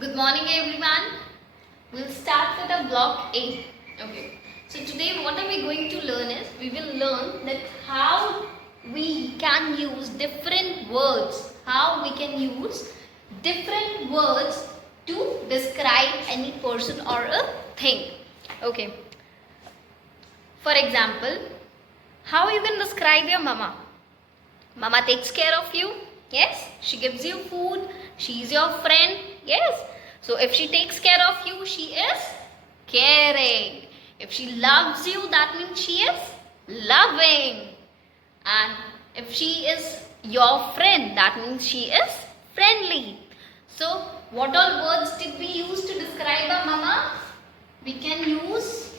Good morning everyone. We'll start with the block A. Okay. So today what are we going to learn is we will learn that how we can use different words. How we can use different words to describe any person or a thing. Okay. For example, how you can describe your mama? Mama takes care of you. Yes. She gives you food. She is your friend. Yes. So if she takes care of you, she is caring. If she loves you, that means she is loving. And if she is your friend, that means she is friendly. So what all words did we use to describe our mama? We can use,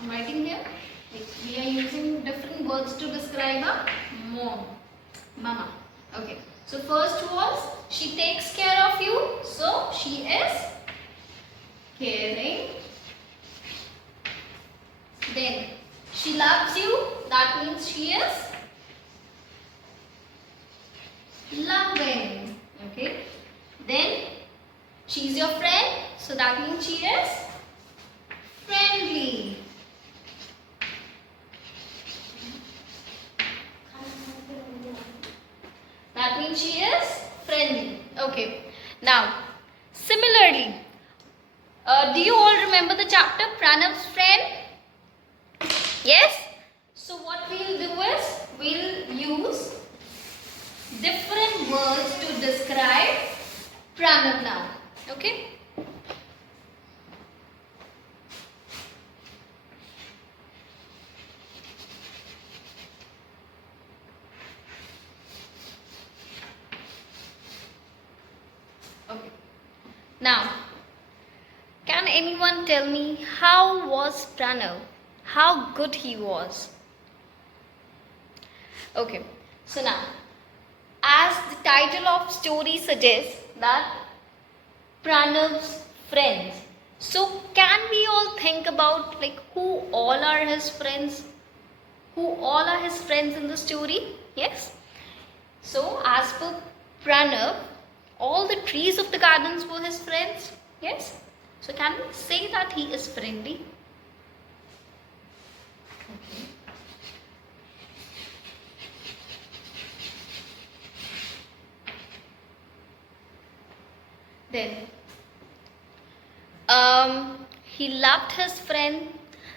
I'm writing here. We are using different words to describe a mama. Okay. So first was she takes care of you. So she is caring. Then she loves you. That means she is loving. Okay. Then she is your friend. So that means she is friendly. That means she is friendly. Okay. Now, similarly, do you all remember the chapter Pranav's friend? Yes? So what we'll do is, we'll use different words to describe Pranav now. Okay? Okay. Now, can anyone tell me how was Pranav? How good he was? Okay. So now, as the title of story suggests that Pranav's friends. So can we all think about like who all are his friends? Who all are his friends in the story? Yes. So as per Pranav, all the trees of the gardens were his friends. Yes. So can we say that he is friendly? Okay. Then he loved his friend.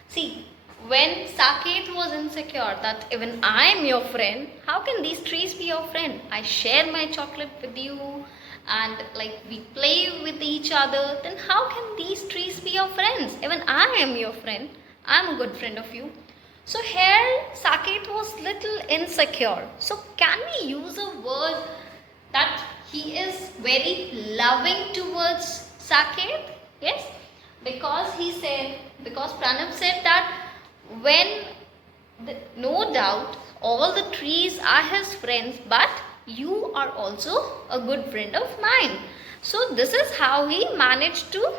See, when Saket was insecure that even I am your friend, how can these trees be your friend? I share my chocolate with you and like we play with each other, then how can these trees be your friends? Even I am your friend. I am a good friend of you. So here Saket was little insecure. So can we use a word that he is very loving towards Saket? Yes, because Pranav said that no doubt all the trees are his friends, but you are also a good friend of mine. So this is how he managed to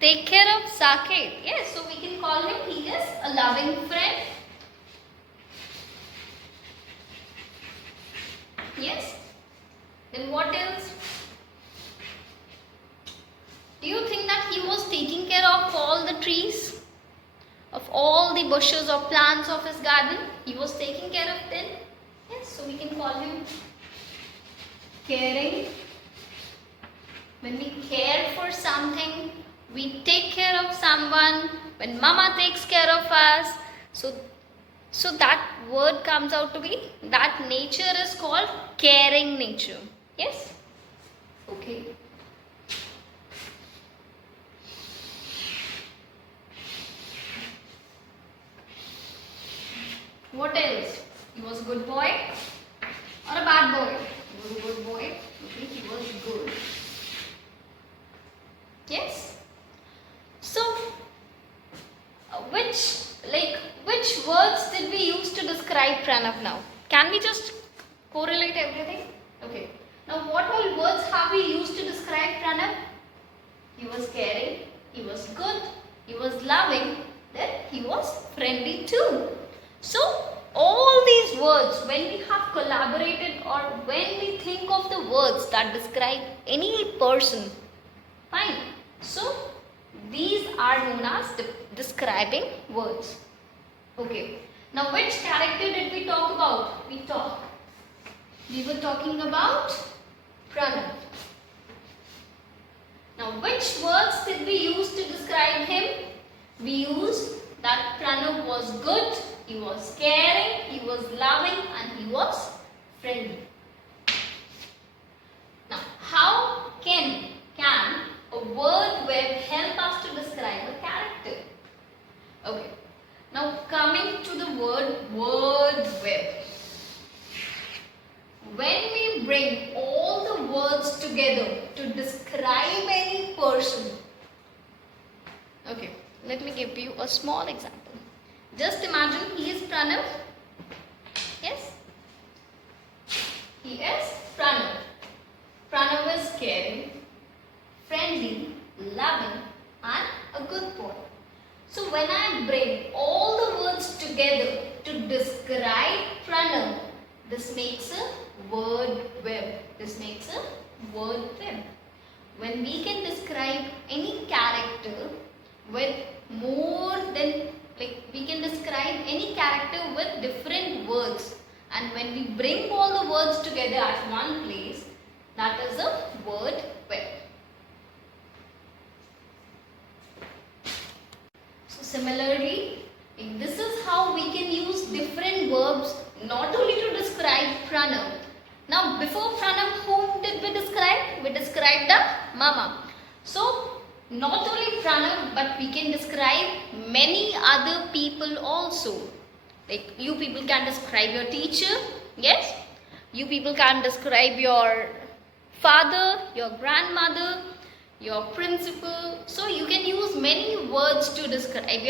take care of Saket. Yes, so we can call him, he is a loving friend. Yes. Then what else? Do you think that he was taking care of all the trees? Of all the bushes or plants of his garden? He was taking care of them? Yes, so we can call him caring. When we care for something, we take care of someone. When mama takes care of us, so that word comes out to be, that nature is called caring nature. Yes? Okay. What else? He was a good boy or a bad boy? He was a good boy. Okay, he was good. Yes? So, which words did we use to describe Pranav now? Can we just correlate everything? Okay. Now, what all words have we used to describe Pranav? He was caring, he was good, he was loving, then he was friendly too. So, all these words, when we have collaborated or when we think of the words that describe any person, fine. So these are known as describing words. Okay. Now which character did we talk about? We were talking about Pranav. Now which words did we use to describe him? We used that Pranav was good, he was caring, he was loving, and he was friendly. Now how can a word web help us to describe a character? Okay. Now coming to the word web. When we bring all the words together to describe any person. Okay, let me give you a small example. Just imagine he is Pranav. Yes? He is Pranav. Pranav is caring, friendly, loving, and a good boy. So when I bring all the words together to describe Pranav, this makes a word web. This makes a word web. When we can describe any character with more than, we can describe any character with different words, and when we bring all the words together at one place, that is a word web. So similarly, this is how we can use different verbs not only to describe Pranav. Now before Pranav, whom did we describe? We described the mama. So not only Pranav, but we can describe many other people also. Like you people can describe your teacher, yes? You people can describe your father, your grandmother, your principal. So you can use many words to describe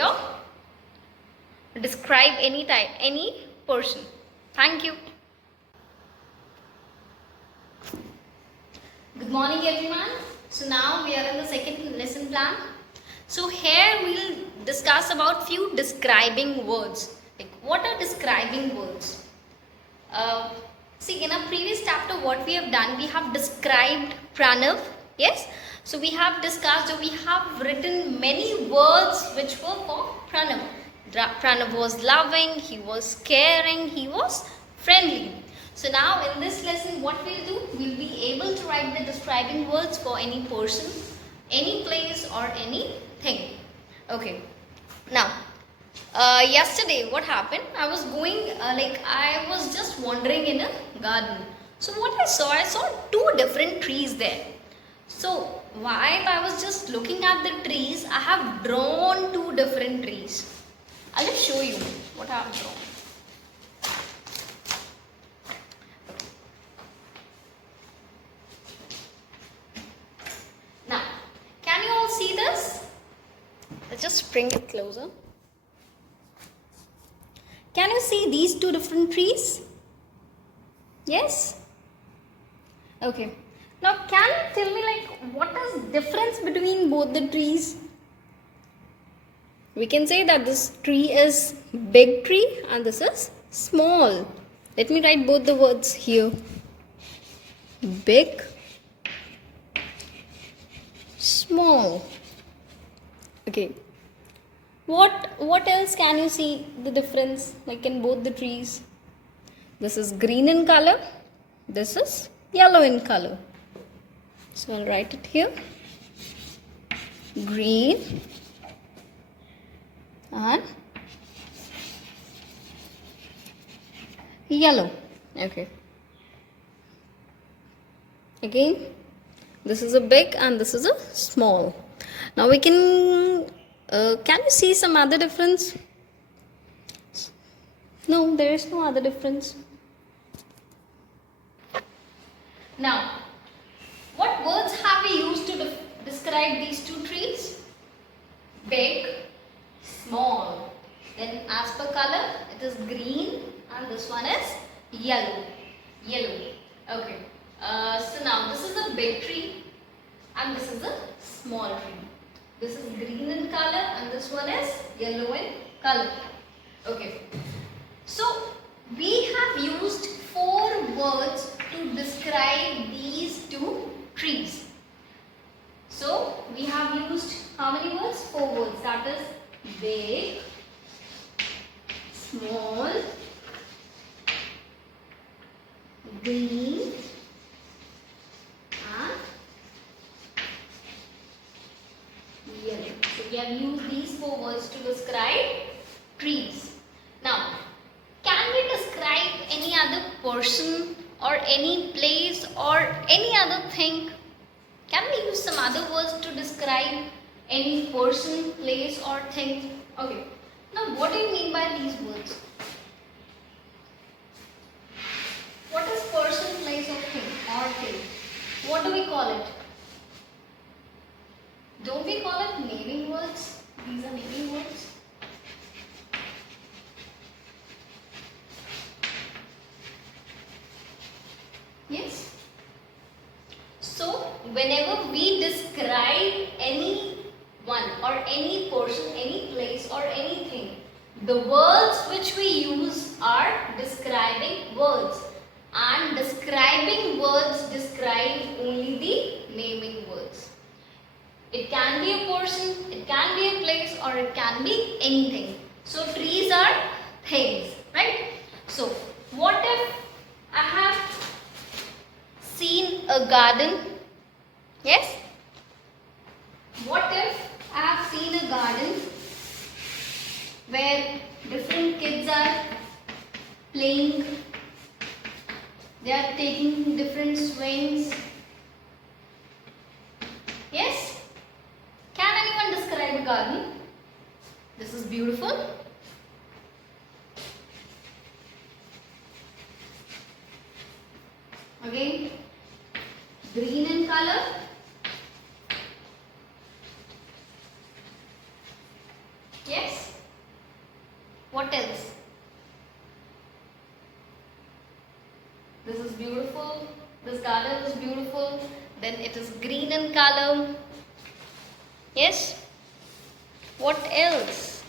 any person. Thank you. Good morning everyone. So now we are in the second lesson plan. So here we will discuss about few describing words. Like what are describing words? See, in our previous chapter what we have done, we have described Pranav. Yes. So we have discussed, or we have written many words which were for Pranav. Pranav was loving, he was caring, he was friendly. So now in this lesson what we'll do, we'll be able to write the describing words for any person, any place or anything. Okay. Now, yesterday what happened, I was going, I was just wandering in a garden. So what I saw two different trees there. So while I was just looking at the trees, I have drawn two different trees. I'll just show you what I have drawn. Now, can you all see this? Let's just bring it closer. Can you see these two different trees? Yes? Okay. Now, can you tell me what is difference between both the trees? We can say that this tree is big tree and this is small. Let me write both the words here. Big, small. Okay. What else can you see the difference in both the trees? This is green in color. This is yellow in color. So I'll write it here. Green and yellow. Okay. Again, this is a big and this is a small. Now we can you see some other difference? No, there is no other difference. Now, what words have we used to describe these two trees? Big, small. Then as per color, it is green and this one is yellow. Okay. So now this is a big tree and this is a small tree. This is green in color and this one is yellow in color. Okay. So We have used 4 words to describe these two trees. So we have used how many words? 4 words. That is big, small, green and yellow. So we have used these 4 words to describe trees. Now, can we describe any other person or any place or any other thing? Can we use some other words to describe any person, place or thing? Okay. Now, what do you mean by these words? What is person, place or thing or thing? What do we call it? Don't we call it naming words? These are naming words. Yes. So, whenever we describe anyone or any person, any place or anything, the words which we use are describing words. And describing words describe only the naming words. It can be a person, it can be a place or it can be anything. So, trees are things, right? So, what if I have seen a garden? Yes? What if I have seen a garden where different kids are playing, they are taking different swings? Yes? Can anyone describe a garden? This is beautiful. Again, green in color. Yes. What else? This is beautiful. This garden is beautiful. Then it is green in color. Yes. What else?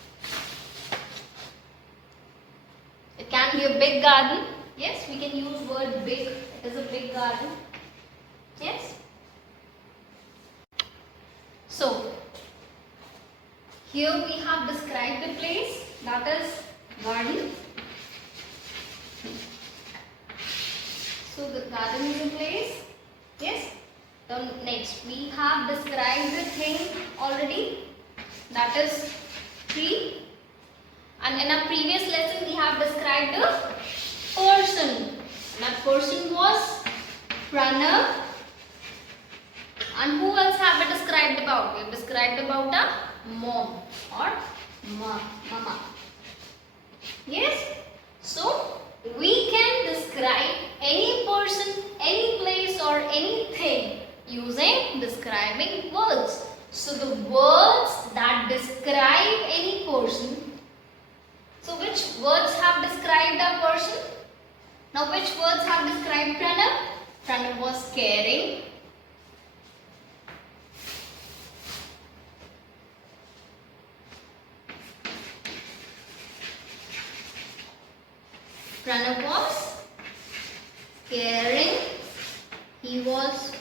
It can be a big garden. Yes, we can use word big. It is a big garden. Yes. So, here we have described the place, that is garden. So, the garden is a place. Yes. Then next, we have described the thing already, that is tree. And in our previous lesson, we have described the person. That person was Pranav. And who else have we described about? We have described about a mom or mama. Yes? So, we can describe any person, any place or anything using describing words. So, the words that describe any person. So, which words have described a person? Now, which words have described Pranav? Pranav was caring. Pranav was caring. He was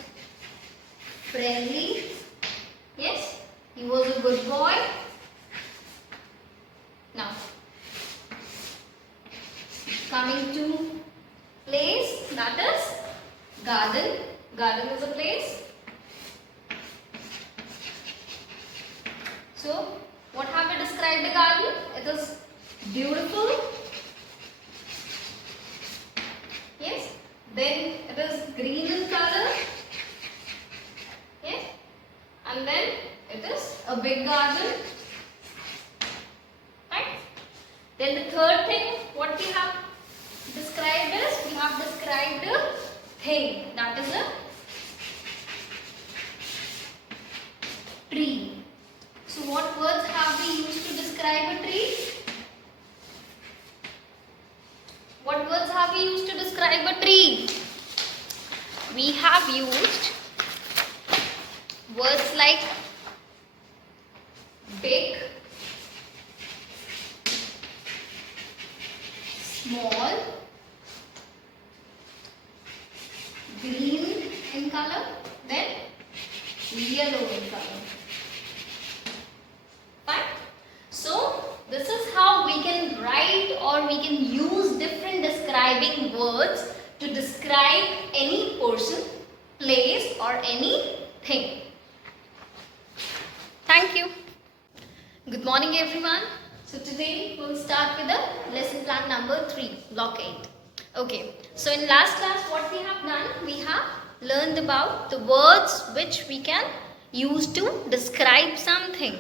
friendly. Yes, he was a good boy. Now, coming to place, that is garden. Garden is a place. So, what have we described the garden? It is beautiful. Yes. Then it is green in color. Yes. And then it is a big garden. Right. Then the third thing, what we have described is, we have described a thing, that is a tree. So what words have we used to describe a tree? What words have we used to describe a tree? We have used words like big, small, green in color, then yellow in color. Fine. So this is how we can write or we can use different describing words to describe any person, place or anything. Thank you. Good morning everyone. So today we'll start with the lesson plan number 3, block 8. Okay, so in last class what we have done, we have learned about the words which we can use to describe something.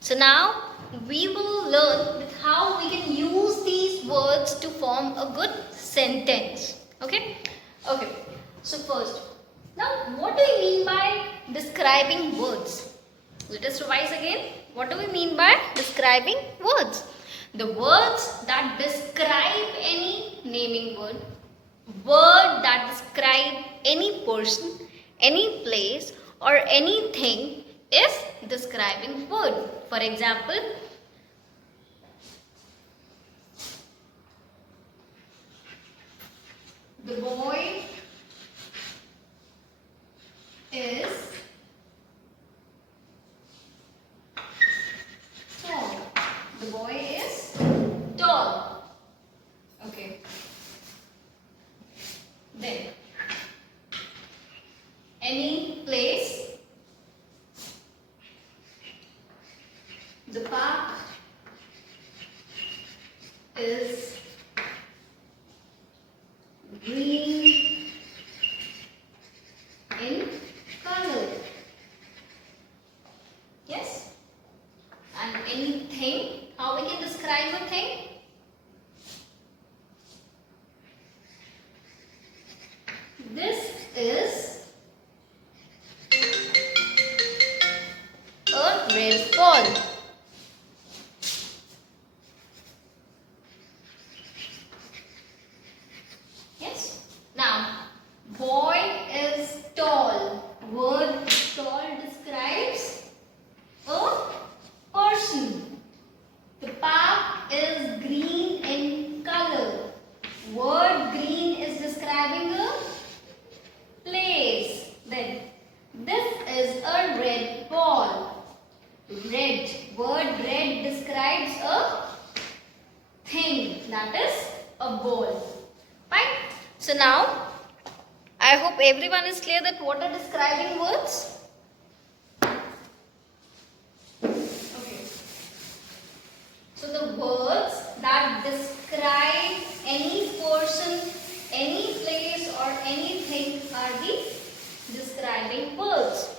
So now we will learn how we can use these words to form a good sentence. Okay, so first, now what do we mean by describing words? Let us revise again. What do we mean by describing words? The words that describe any naming word that describe any person, any place or anything is describing word. For example, the boy is tall. The boy is tall. Okay. Then, any place, the park is green in color. Yes? And anything, how we can describe a thing? This is a red ball. Yes? Now, boy is tall. Word tall describes a person. The park is green in color. Word green is describing a place. Then this is a red ball. Red. Word red describes a thing, that is a ball. Fine. So now I hope everyone is clear that what are describing words. Okay. So the words that describe any person, any place or anything are the describing words.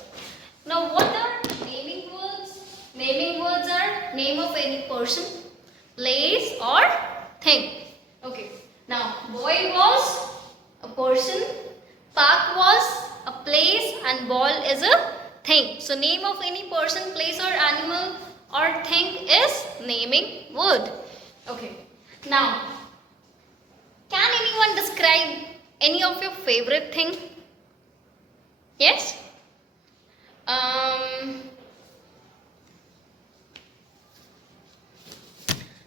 Now what are naming words? Naming words are name of any person, place or thing. Okay. Now boy was a person, park was a place and ball is a thing. So name of any person, place or animal or thing is naming word. Okay. Now, can anyone describe any of your favorite thing? Yes?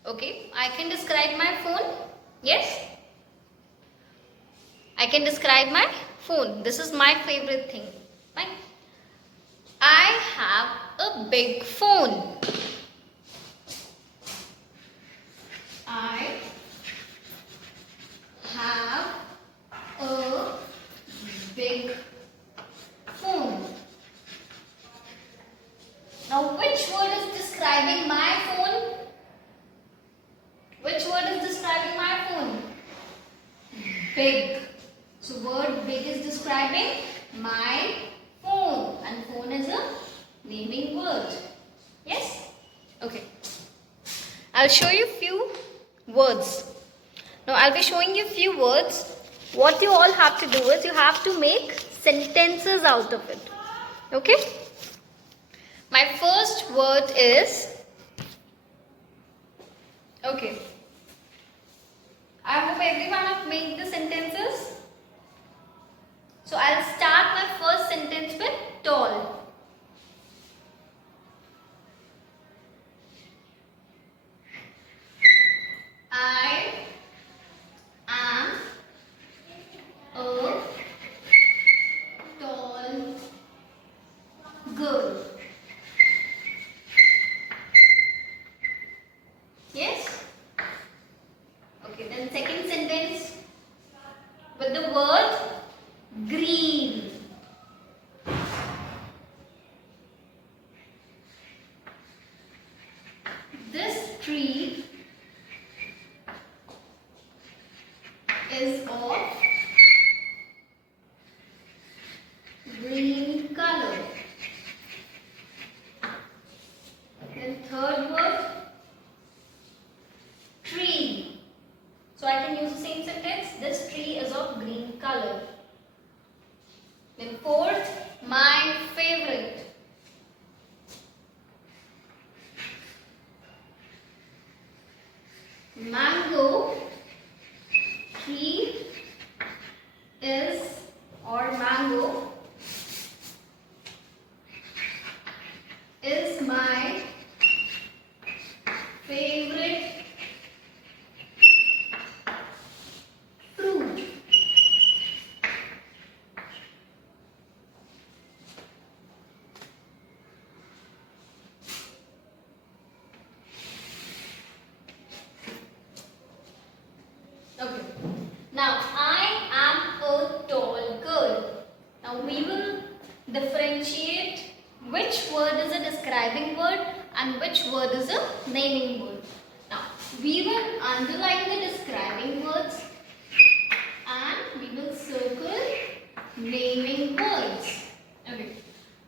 Okay, I can describe my phone. Yes? I can describe my phone. This is my favorite thing. Fine. I have a big phone. I have a big phone. Now which word is describing my phone? Which word is describing my phone? Big. So word big is describing my phone and phone is a naming word. Yes? Okay. I'll show you few words. Now I'll be showing you few words. What you all have to do is you have to make sentences out of it. Okay? My first word is, okay. I hope everyone have made the sentences. So I'll start my first sentence with tall. I tree is of green color. Then third word, tree. So I can use the same sentence. This tree is of green color. Then fourth, my favorite. Mango tree is, or mango is my favorite fruit. Okay. Now I am a tall girl. Now we will differentiate which word is a describing word and which word is a naming word. Now we will underline the describing words and we will circle naming words. Okay.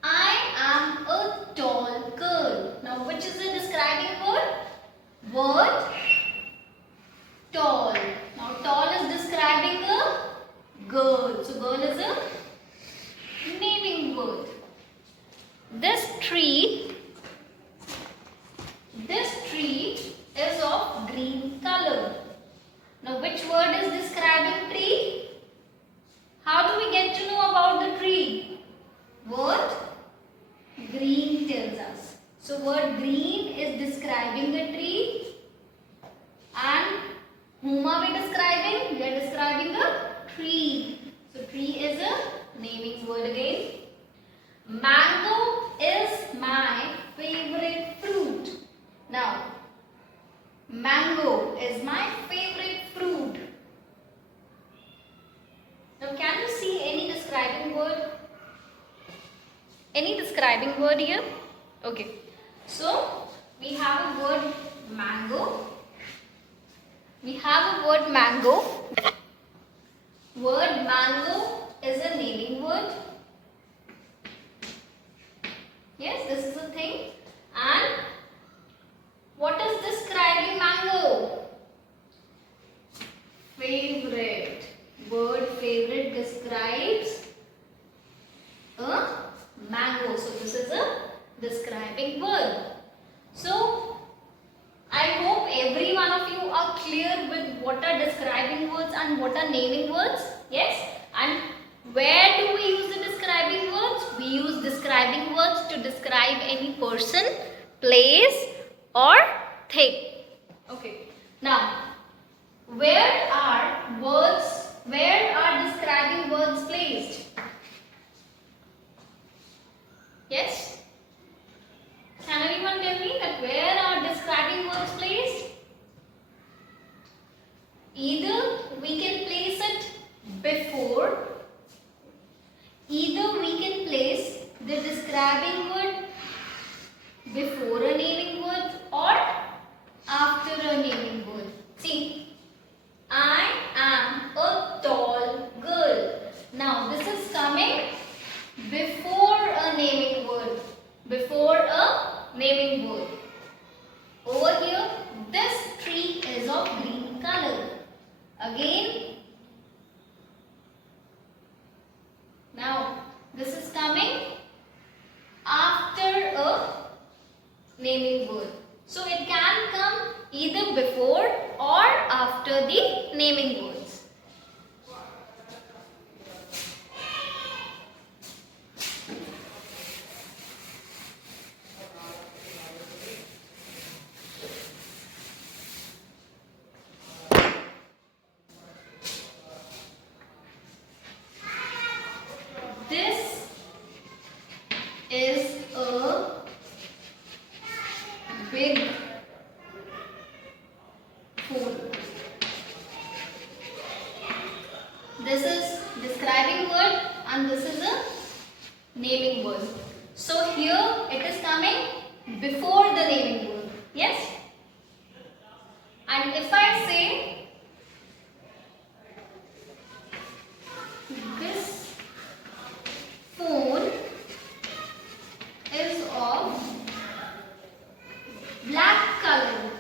I am a tall girl. Now which is the describing word? Word tall. Now tall is describing a girl. So girl is a naming word. This tree is of green color. Now which word is describing tree? How do we get to know about the tree? Word green tells us. So word green is describing the tree, and whom are we describing? We are describing a tree. So tree is a naming word again. Mango is my favorite fruit. Now, mango is my favorite fruit. Now, can you see any describing word? Any describing word here? Okay. So, we have a word mango. We have a word mango. Word mango is a naming word. Yes, this is a thing. And what is describing mango? Favorite. Word favorite describes a mango. So this is a describing word. So I hope every one of you are clear with what are describing words and what are naming words. Yes? And where do we use the describing words? We use describing words to describe any person, place or thing. Okay. Now, where are describing words placed? Yes? Can anyone tell me that where are describing words placed? Either we can place it before, either we can place the describing word before a naming word or after a naming word. See, I am a tall girl. Now this is coming before a naming word. Before a naming word. Over here, this tree is of green color. Again, now this is coming after a naming word. So it can come either before or after the naming words. This is a big fool. This is describing word and this is a naming word. So here it is coming before the naming word. Yes? And if I say this phone is of black color.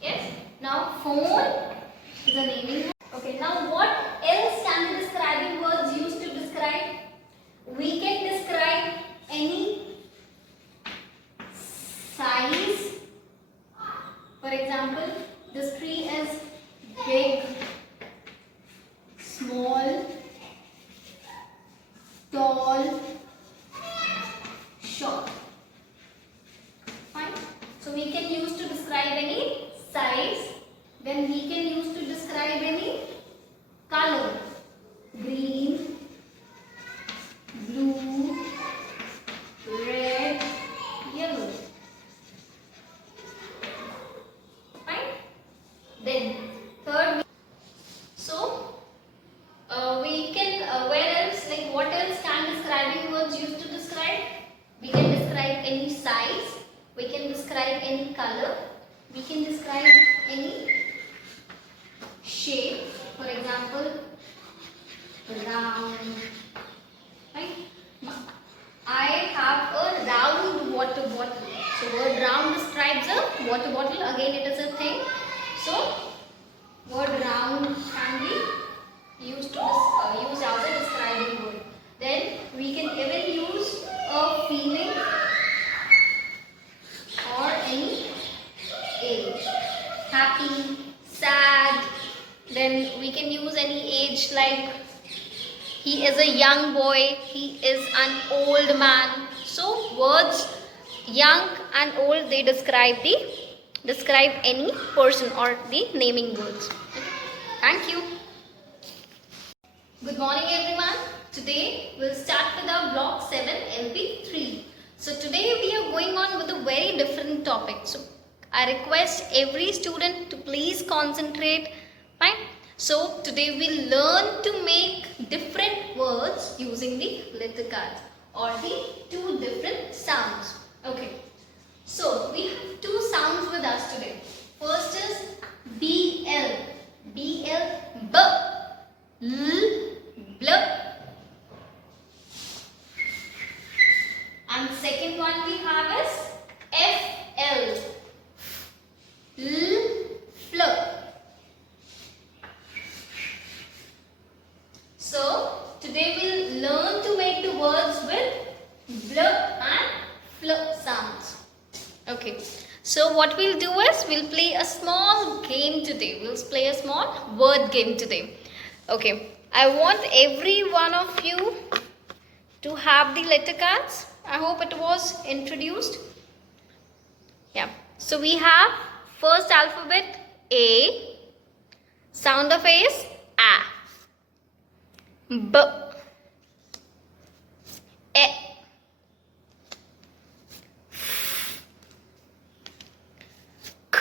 Yes. Now phone is a naming word. Okay. Now what else can the describing words used to describe? We can describe any size. For example, this tree is big, small, tall, short. Fine. So we can use to describe any size. Then we can use to describe any color. Green, blue, red, yellow. Fine. Then third. So we can where else, like what else can describing words used to describe? We can describe any size. We can describe any color. We can describe any shape. For example, round. Right? I have a round water bottle. So word round describes a water bottle. Again, it is a thing. So word round can be used to use as a describing word. Then we can even use a feeling or any age. Happy, sad. Then we can use any age like he is a young boy, he is an old man. So words young and old, they describe any person or the naming words. Okay. Thank you. Good morning everyone. Today we'll start with our block 7 LP3. So today we are going on with a very different topic. So I request every student to please concentrate. Fine. So today we'll learn to make different words using the letter cards or the two different sounds. Okay. So we have two sounds with us today. First is BL. BL, B, L, bl. And second one we have is FL. L, fl. So today we'll learn to make the words with bl and fl sounds. Okay. So what we'll do is we'll play a small game today. We'll play a small word game today. Okay. I want every one of you to have the letter cards. I hope it was introduced. Yeah. So we have first alphabet A. Sound of A is A. B, E, K,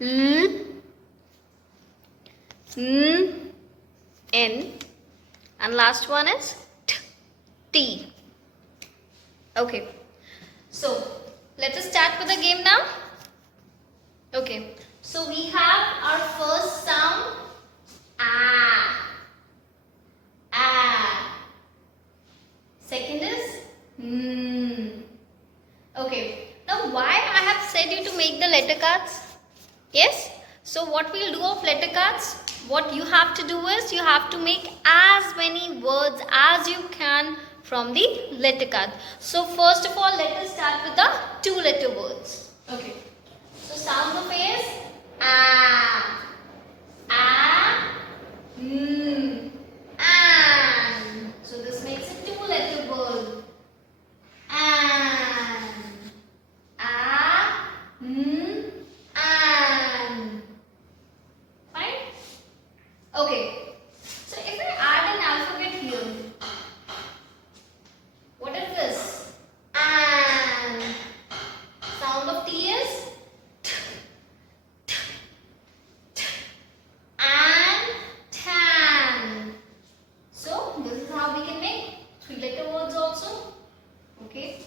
L, N, N, and last one is T. Okay, so let us start with the game now. Okay, so we have our first sound. Ah. Ah. Second is Okay. Now why I have said you to make the letter cards? Yes. So what we'll do of letter cards? What you have to do is you have to make as many words as you can from the letter card. So first of all, let us start with the two letter words. Okay. So sound of A is ah. Ah. And. So this makes a two-letter word. And. And. Fine? Okay. So if I add an alphabet here, what is this? And. Sound of T is T. And tan. So this is how we can make three-letter words also. Okay.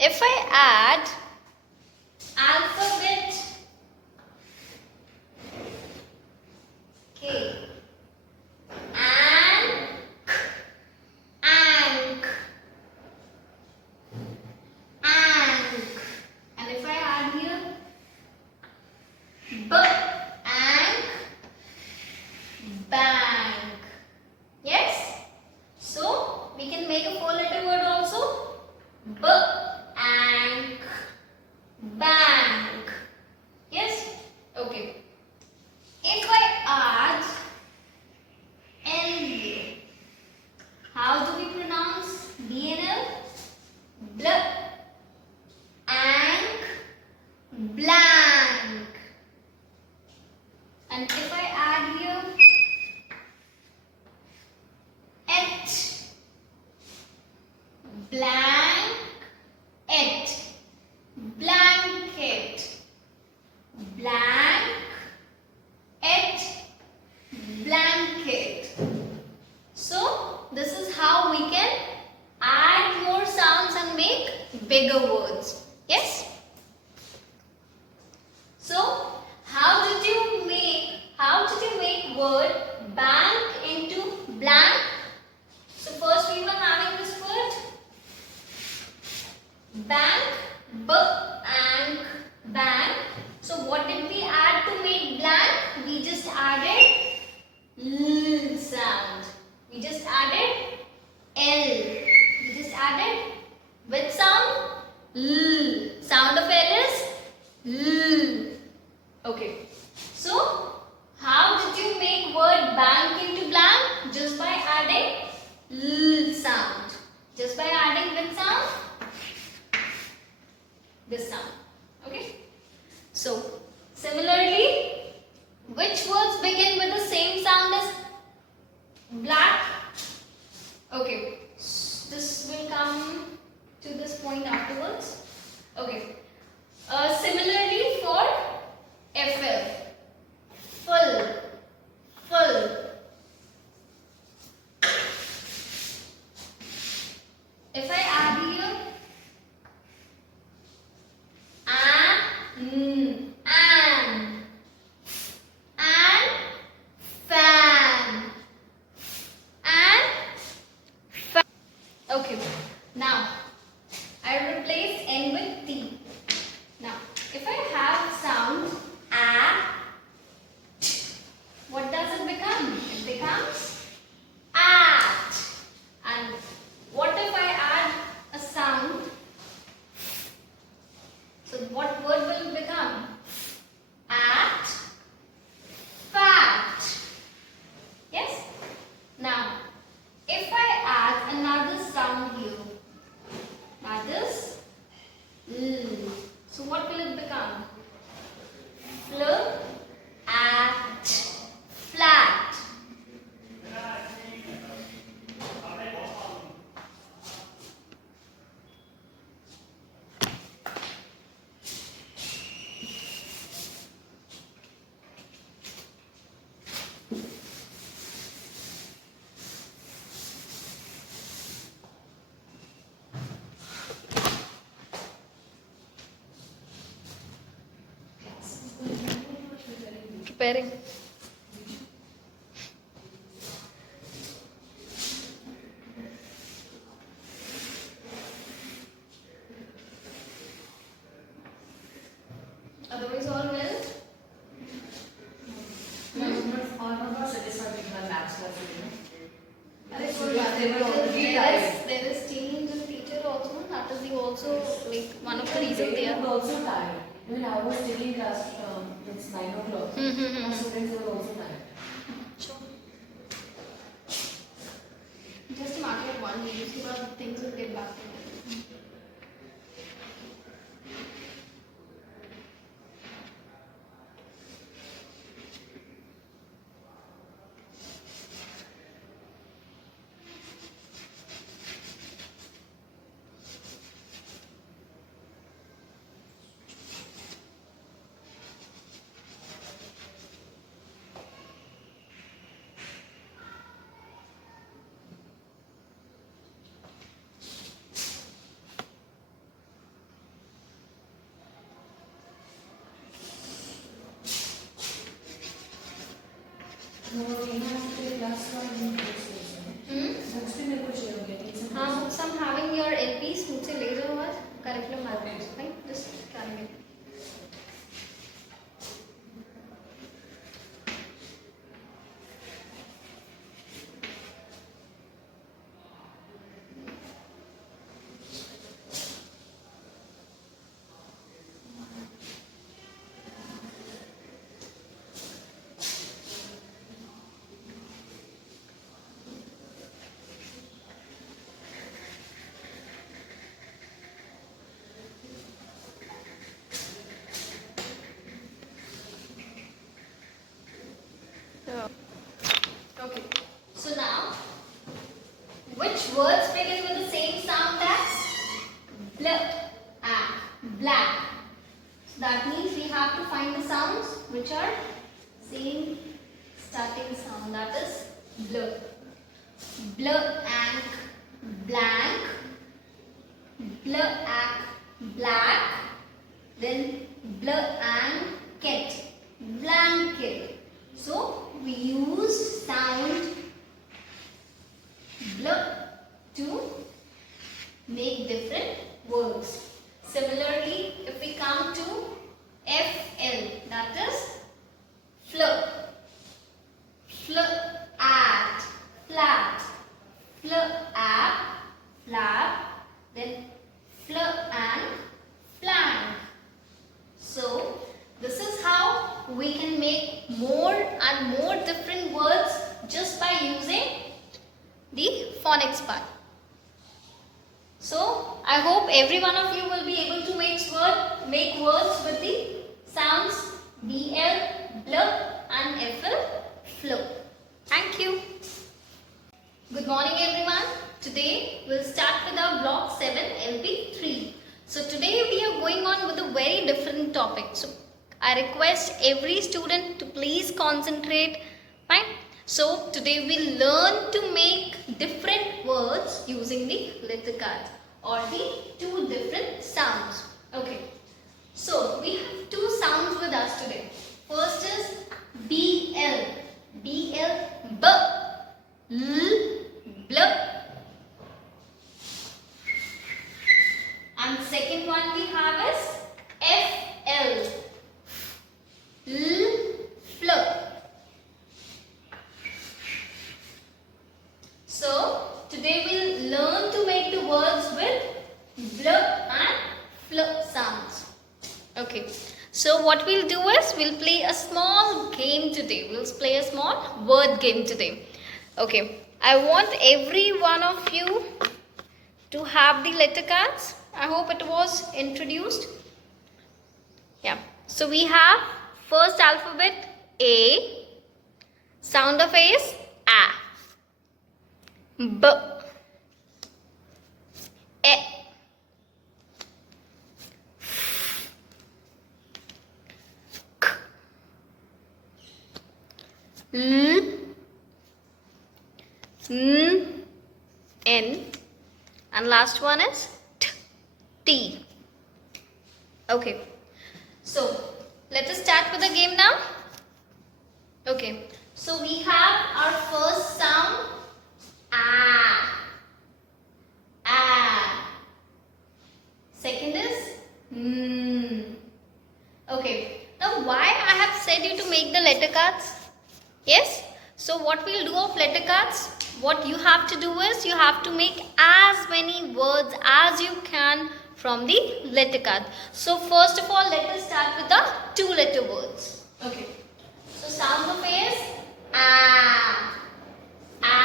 If I add alphabet K and ank, and if I add here b ank, bank. Yes, so we can make a 4-letter word also. B ank, bank. Yes, okay. If I add L, how do we pronounce B and L? Bl ank, blank. And if I add here et, blank, et, blanket, blank, et, blanket. So this is how we can add more sounds and make bigger words. Yes? So how did you make word bank into blank? So first we were having this word bank, bank, bank. So what did we add to make blank? We just added L sound. We just added L. We just added which sound? L. Sound of L is L. Okay. So how did you make word bank into blank? Just by adding L sound. Just by adding which sound? This sound. Okay. So similarly, which words begin with the same sound as black? Okay. This will come to this point afterwards. Okay. Similarly for FL, full, full. If I add here an, and fan, and fan. Okay. Now I replace N with T. Now if I have sound a, what does it become? It becomes at. And what if I add a sound? So what word will it become? At, fat. Yes? Now, if I add another sound here, that is L. So what will it become? Fl, at, flat. Preparing. Otherwise all well? All not satisfied with my maths class, They were already tired. there is change in teacher also. That is the also like one of the reasons they They are. were also tired. When I was taking class, it's 9 o'clock. My students were also tired. Sure. Just a matter of 1 week, so that things will get back to normal. curriculum matters. Fine, just carry it. Okay. So now, which words begin with the same sound as black and black? So that means we have to find the sounds which are same starting sound. That is bl, bl and blank, bl and black, then bl and ket, blanket. So we use sound bl to make different words. Similarly, if we come to FL, that is fl, fl at, flat, fl at, flap, then fl and flank. So this is how we can make more and more different words just by using the phonics part. So I hope every one of you will be able to make words with the sounds BL, bl and FL, flow. Thank you. Good morning everyone. Today we'll start with our block 7 LP3. So today we are going on with a very different topic. So I request every student to please concentrate. Fine. So today we'll learn to make different words using the letter cards or the two different sounds. Okay. So we have two sounds with us today. First is BL. BL, B, L, bl. And second one we have is FL. L, fl. So today we'll learn to make the words with bl and fl sounds. Okay. So what we'll do is we'll play a small game today. We'll play a small word game today. Okay. I want every one of you to have the letter cards. I hope it was introduced. Yeah. So we have first alphabet A. Sound of A is A. B. E. K. L. N. N. And last one is T. T. Okay. So let us start with the game now. Okay. So we have our first sound A. A. Second is N. Okay. Now why I have said you to make the letter cards? Yes. So what we'll do of letter cards? What you have to do is you have to make as many words as you can from the letter card. So first of all, let us start with the two letter words. Okay. So sound of A is A. A.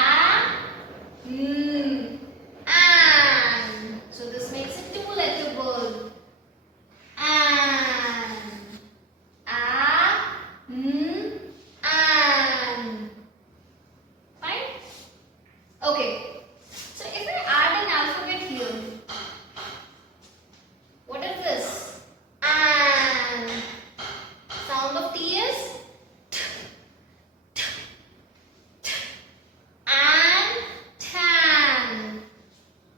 N. An. So this makes a two letter word. An. A. N. An. Fine? Okay. So if I add an alphabet here, what is this? An. Sound of T is T. T. T. An. Tan.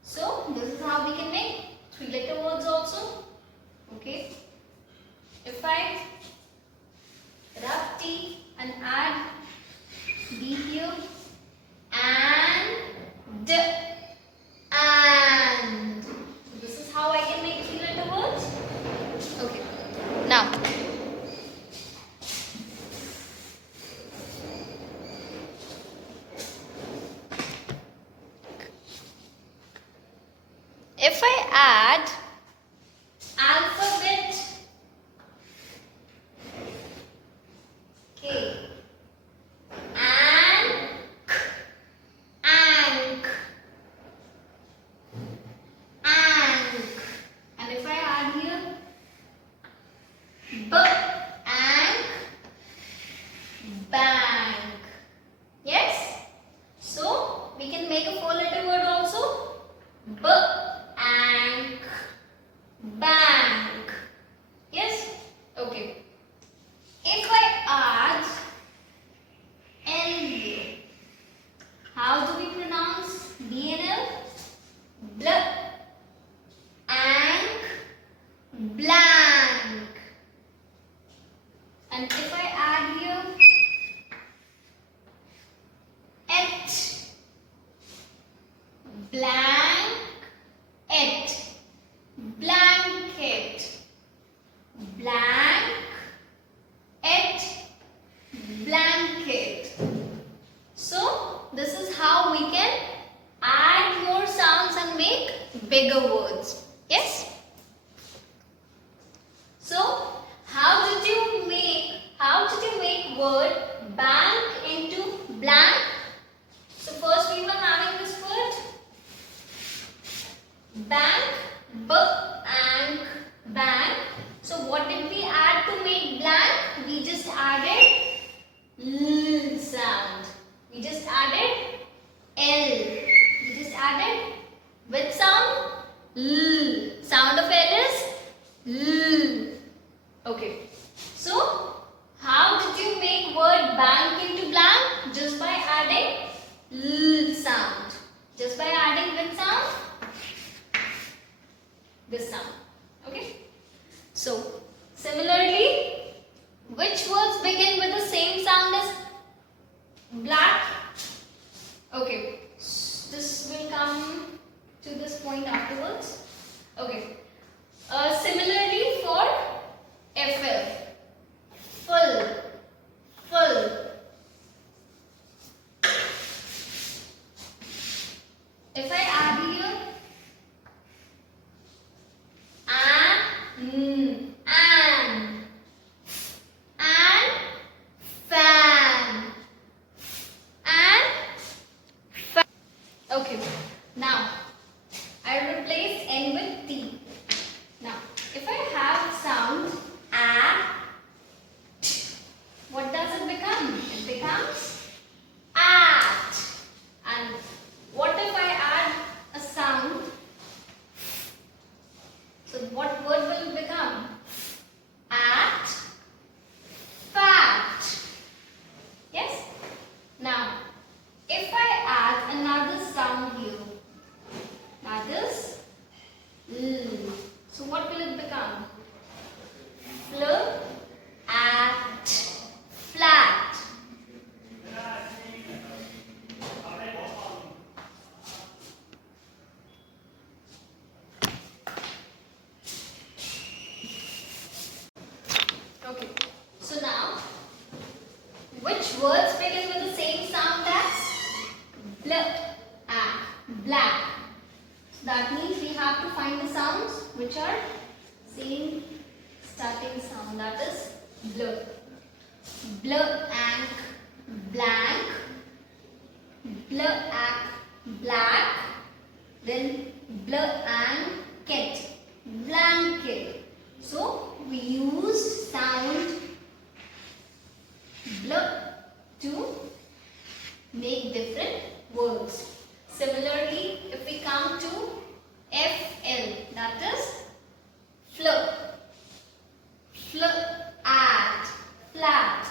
So this is how we can make three letter words also. Okay. If I rub T and add D here, and and. So this is how I can make three if I add alphabet K and ank, and if I add here b ank, bank. Yes, so we can make a 4-letter word also. B ank, bank. Yes, okay. If I add L here, how do we pronounce B and L? Bl ank, blank. And if I add here et, blank, et, blanket, blank, et, blanket. So this is how we can add more sounds and make bigger words. Yes? So how did you make word bank into blank? So first we were having this word bank, bank, bank. So what did we add to make blank? We just added L sound. We just added L. We just added which sound? L. Sound of L is L. Okay. So how did you make word bank into blank? Just by adding L sound. Just by adding which sound? This sound. Okay. So similarly, which words begin with the same sound as black? Okay. This will come to this point afterwards. Okay. Similarly for FL. Full. Full. If I add here an, fan, okay. Now I replace N with T. Now if I have sound at, what does it become? It becomes at. And what if I add a sound? So what word will it become? At, fat. Yes? Now, if I add another sound here, that is L. So what will it become? At, flat. Okay. So now, which words begin with the same sound as black? So that means we have to find the sounds which are same starting sound, that is bl. Blank, blank, black, black, then blanket, blanket. So we use sound bl to make different words. Similarly, if we come to FL, that is flat, flat, flat,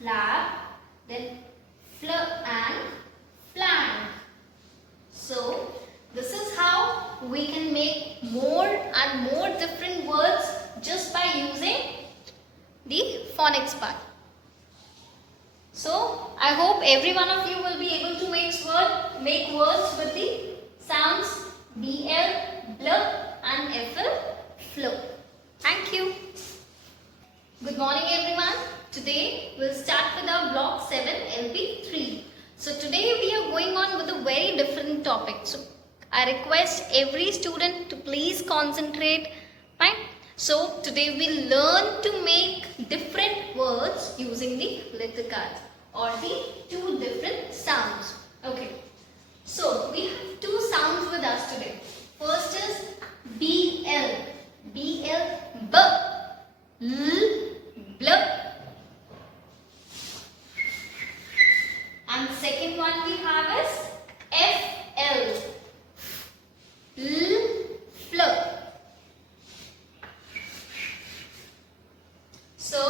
flat, then flank, flank. So this is how we can make more and more different words just by using the phonics part. So I hope every one of you will be able to make words with the sounds BL, bl and FL, flow. Thank you. Good morning everyone. Today we'll start with our block 7 LP3. So today we are going on with a very different topic. So I request every student to please concentrate. Fine. So today we'll learn to make different words using the letter cards or the two different sounds. Okay. So we have two sounds with us today. First is BL. BL. B. L. Bl. And second one we have is FL. L. Fl. So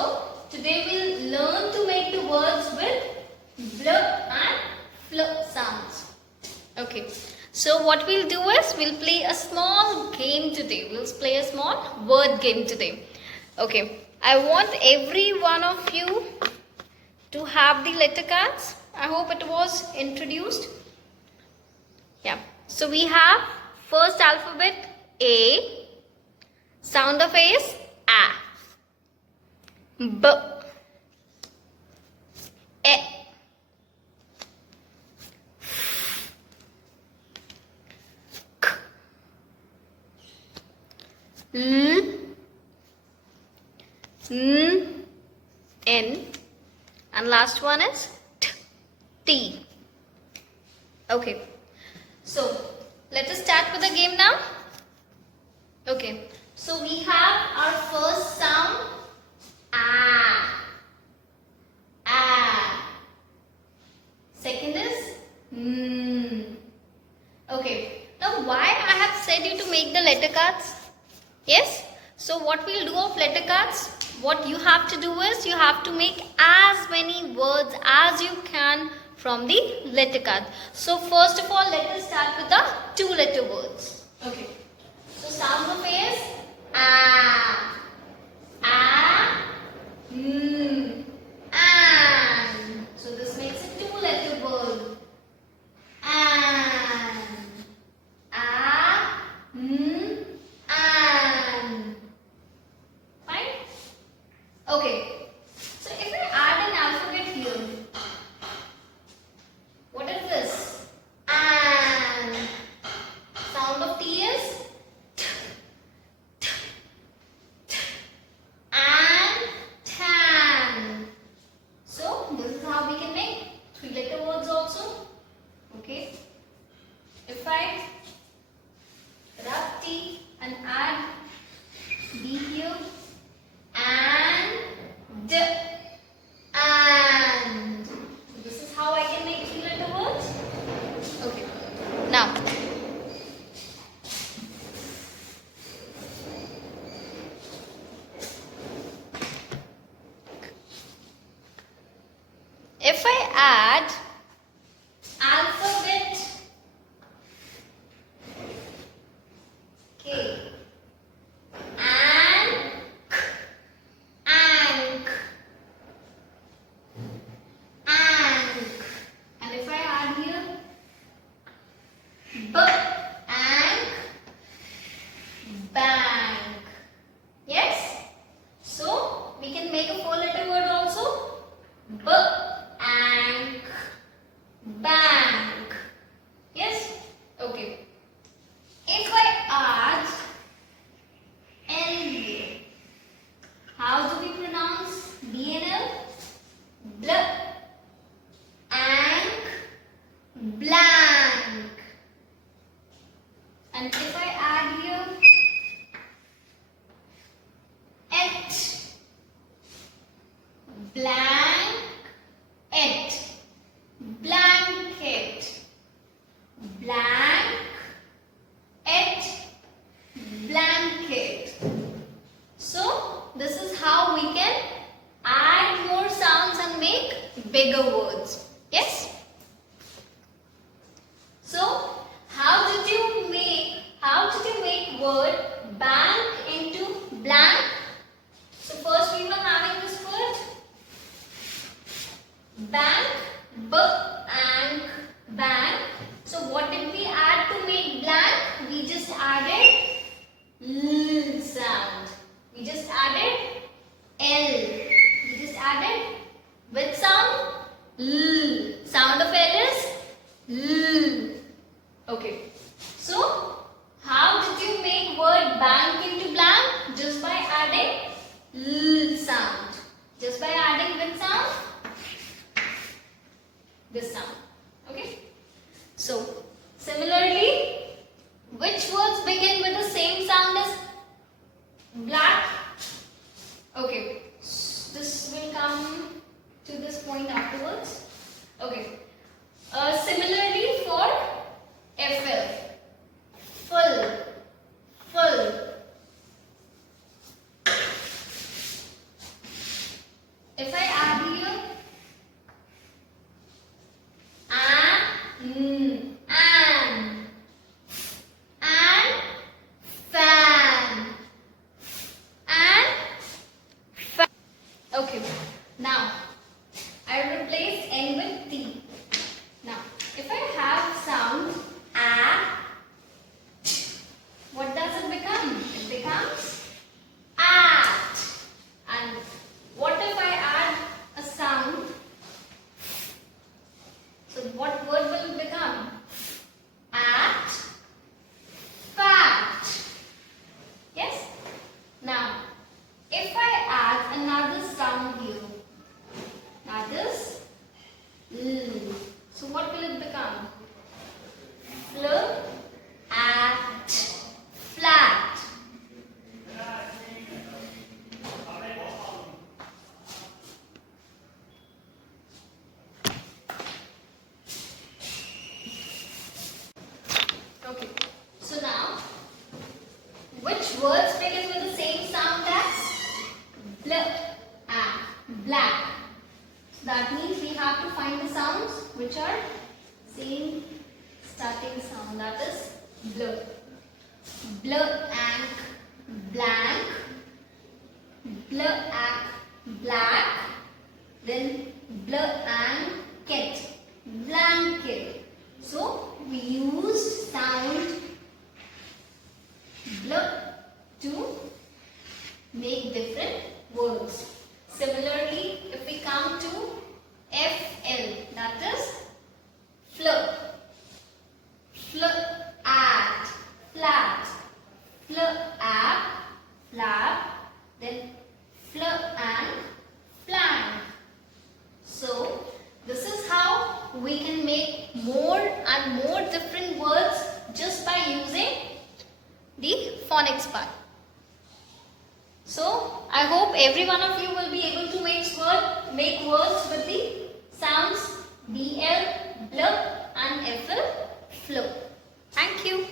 today we'll learn to make the words with bl and fl sounds. Okay. So what we'll do is we'll play a small game today. We'll play a small word game today. Okay. I want every one of you to have the letter cards. I hope it was introduced. Yeah. So we have first alphabet A. Sound of A is A. B. E. K. L. N. N. And last one is T. T. Okay. So let us start with the game now. Okay. So we have our first sound. Ah. Ah. Second is Okay. Now why I have said you to make the letter cards? Yes. So what we'll do of letter cards? What you have to do is you have to make as many words as you can from the letter card. So first of all, let us start with the two letter words. Okay. So sound of A is ah. Ah. And. So this makes a two letter word. And. Ah. And. Fine? Okay. So if I add an alphabet here, what is this? And. Sound of T is T. T. T. And tan. So this is how we can make three letter words also. Okay. If I rub T and add B here and D and. So this is how I can make three letter words. Okay. Now if I add alphabet K and K, ank, ank, and if I add here B, ank, bank. Yes? So we can make a four letter word also. B, ank, bank. Yes? Okay. If I add L here, how do we pronounce B and L? Bl, ank, blank. And if I add here et, blank, et, blanket, blank, et, blanket. So this is how we can add more sounds and make bigger words. Yes? So how did you make word bank into blank? So first we were having this word bank, bank, bank. So what did we add to make blank? We just added L sound. We just added L. We just added which sound? L. Sound of L is L. Okay. So So, similarly, which words begin with the same sound as black? Okay, this will come to this point afterwards. Okay. Similarly for FL, full, full. If I add here an, and fan, and fan. Okay, now I replace N with T. Now, if I have sound A, what does it become? It becomes at. And what if I add a sound? So, what word will it become? At, fat. Yes? Now, if I add another sound here, that is L. So what will it become? At, flat. Okay. So now, which words begin with the same sound as black? So that means we have to find the sounds which are same starting sound, that is bl. Blank, blank, black, black, then blanket, blanket. So we use sound bl to make different words. Similarly, if we come to FL, that is flip, at, flat, at, flap, then and plank. So, this is how we can make more and more different words just by using the phonics part. So, I hope every one of you will be able to make words with the sounds BL, bl and FL, flow. Thank you.